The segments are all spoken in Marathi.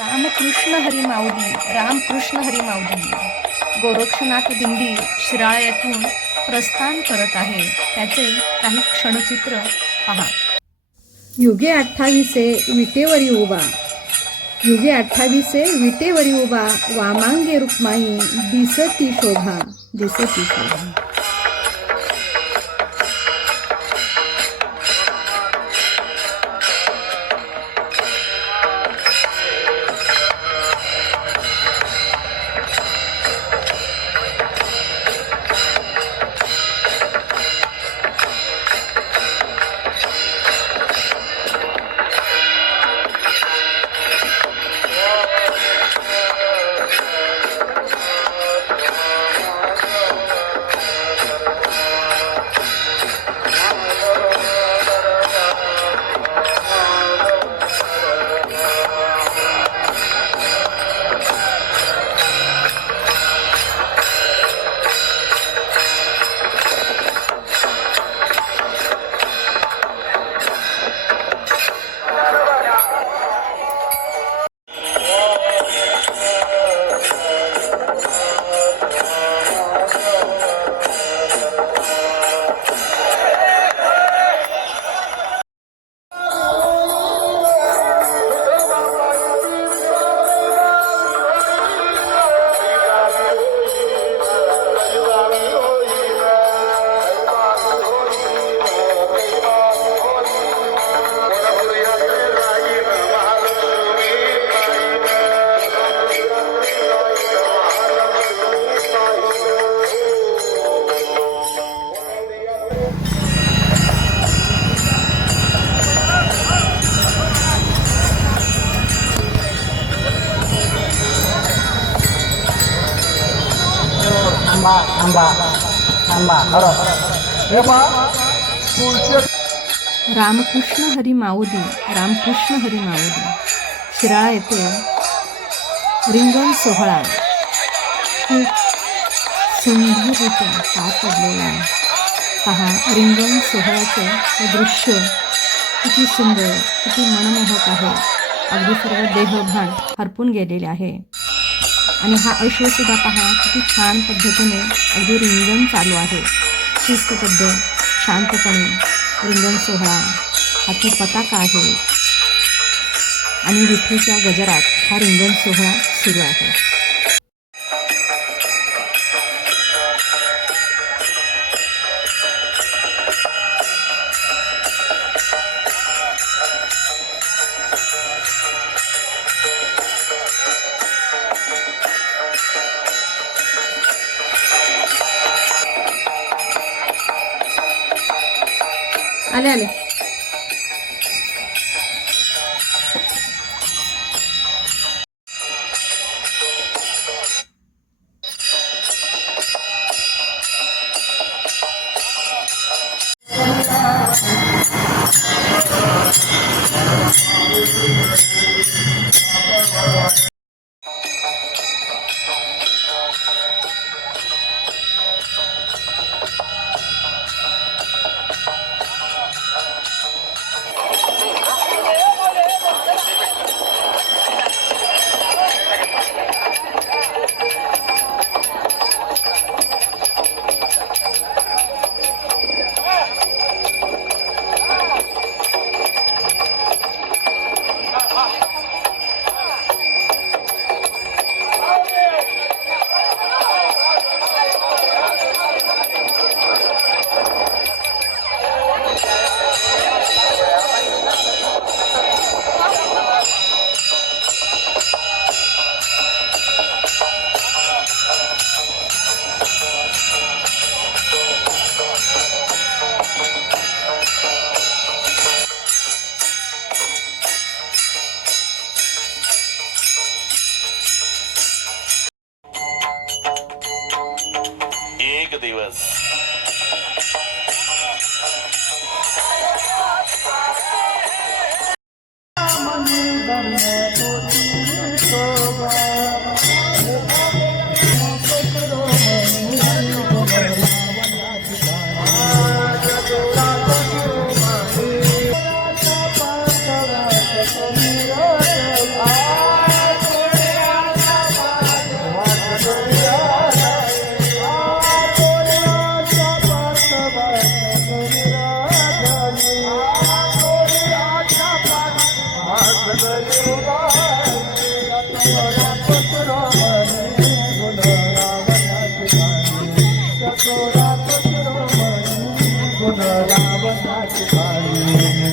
रामकृष्ण हरी माऊली रामकृष्ण हरी माऊली. गोरक्षनाथ दिंडी शिराळ्यातून प्रस्थान करत आहे. त्याचे काही क्षणचित्र पहा. युगे अठ्ठावीसे विटेवरी उभा. युगे अठ्ठावीसे विटेवरी उभा. वामांगे रुक्माई दिसती शोभा. दिसती शोभा. आंबा आंबा रामकृष्ण हरी माऊली रामकृष्ण हरी माऊली. शिराळा येथे रिंगण सोहळा खूप सुंदररित्या पार पडलेला आहे. पहा रिंगण सोहळ्याचे हे दृश्य किती सुंदर किती मनमोहक आहे. अगदी सर्व देहभान हरपून गेलेले आहे. आणि हा ऐश्वसुद्धा पहा किती छान पद्धतीने अगदी रिंगण चालू आहे. शिस्तबद्ध शांतपणे रिंगण सोहळा. हाती पताका आहे. आणि विठूच्या गजरात हा रिंगण सोहळा सुरू आहे. Big was.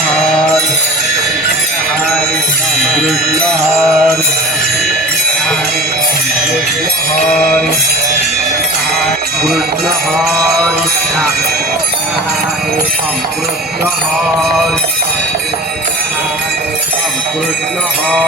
হরি কৃষ্ণ হরি হরি কৃষ্ণ হরি কৃষ্ণ হরি কৃষ্ণ হরি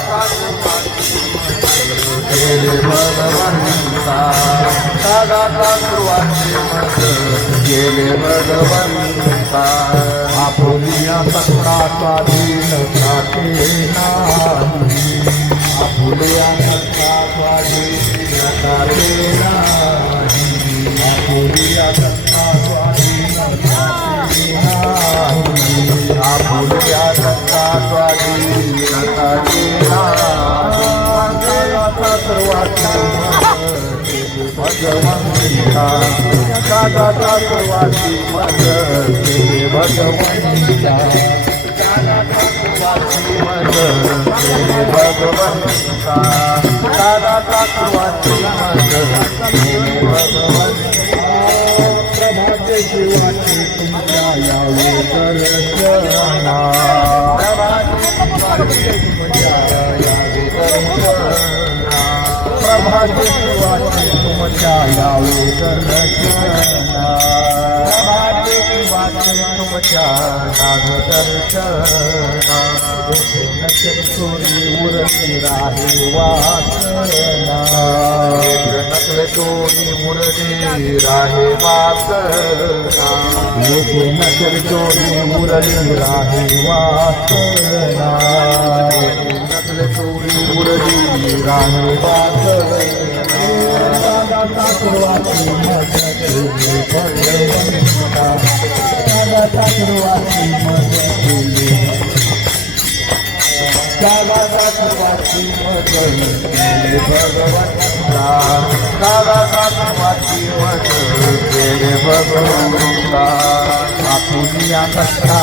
गेले भगवंता दादाचा सुरुवाती मदत केले भगवंता आपुलिया सत्राचा दिन खाते नाही आपुलिया सत्राचा दिन खाते नाही आपुलिया सत्राचा दिन खाते नाही आपुलिया सत्राचा दिन खाते नाही दादाचा सर्वात भगवंता. दादाचा सर्वाती मदत केले भगवंता दादाचा प्रभाते शिवाची तुमच्या यावे प्रभाते तुमच्या यावे प्रभाते तुमच्या यावे दर्शना तुमच्या नाग दर्शना चोरी उरली राहे वासना नकल चोरी उरली राहे वासना नकल चोरी उरली राहे वासना नकल चोरी उरली राहे वासना दादा सुरुवाती मदत भगवंता सुरुवाती सुरुवाती भगवंता सुरुवाती भगवंता आपुलिया कष्टा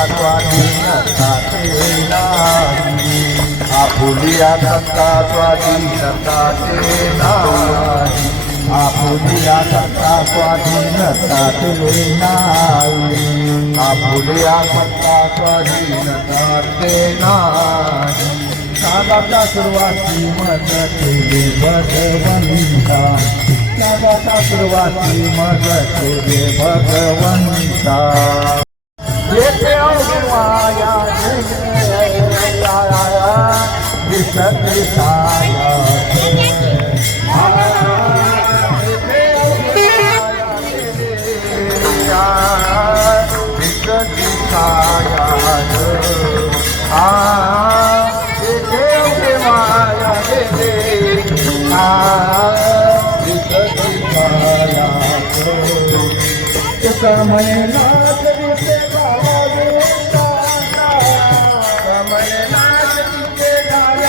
आपुलिया स्वाधीनता ते नाही आपुलिया कष्टा स्वाधीनता ते नाही आपुलिया कष्टा स्वाधीनता ते नाही नागाचा सुरुवाती मग केली भगवंता नागाचा सुरुवाती मग केली भगवंता येथे अवघवाया दिसत दिसाया कमलनाथ दिसे बाबा देवता कमलनाथ दिसे बाबा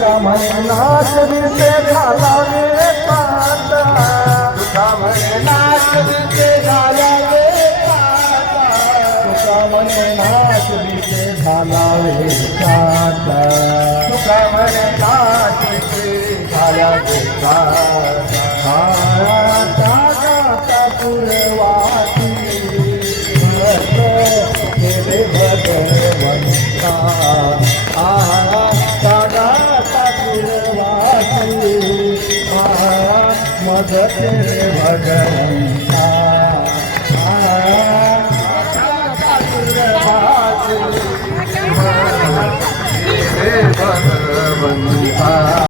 कमलनाथ दिसे कमलनाथ दिसे दिसे बाबा देवता कमलनाथ दिसे बाबा पुरवाती गेले भगवंता आहा. पुरवाती मदत भगवंता भगवंता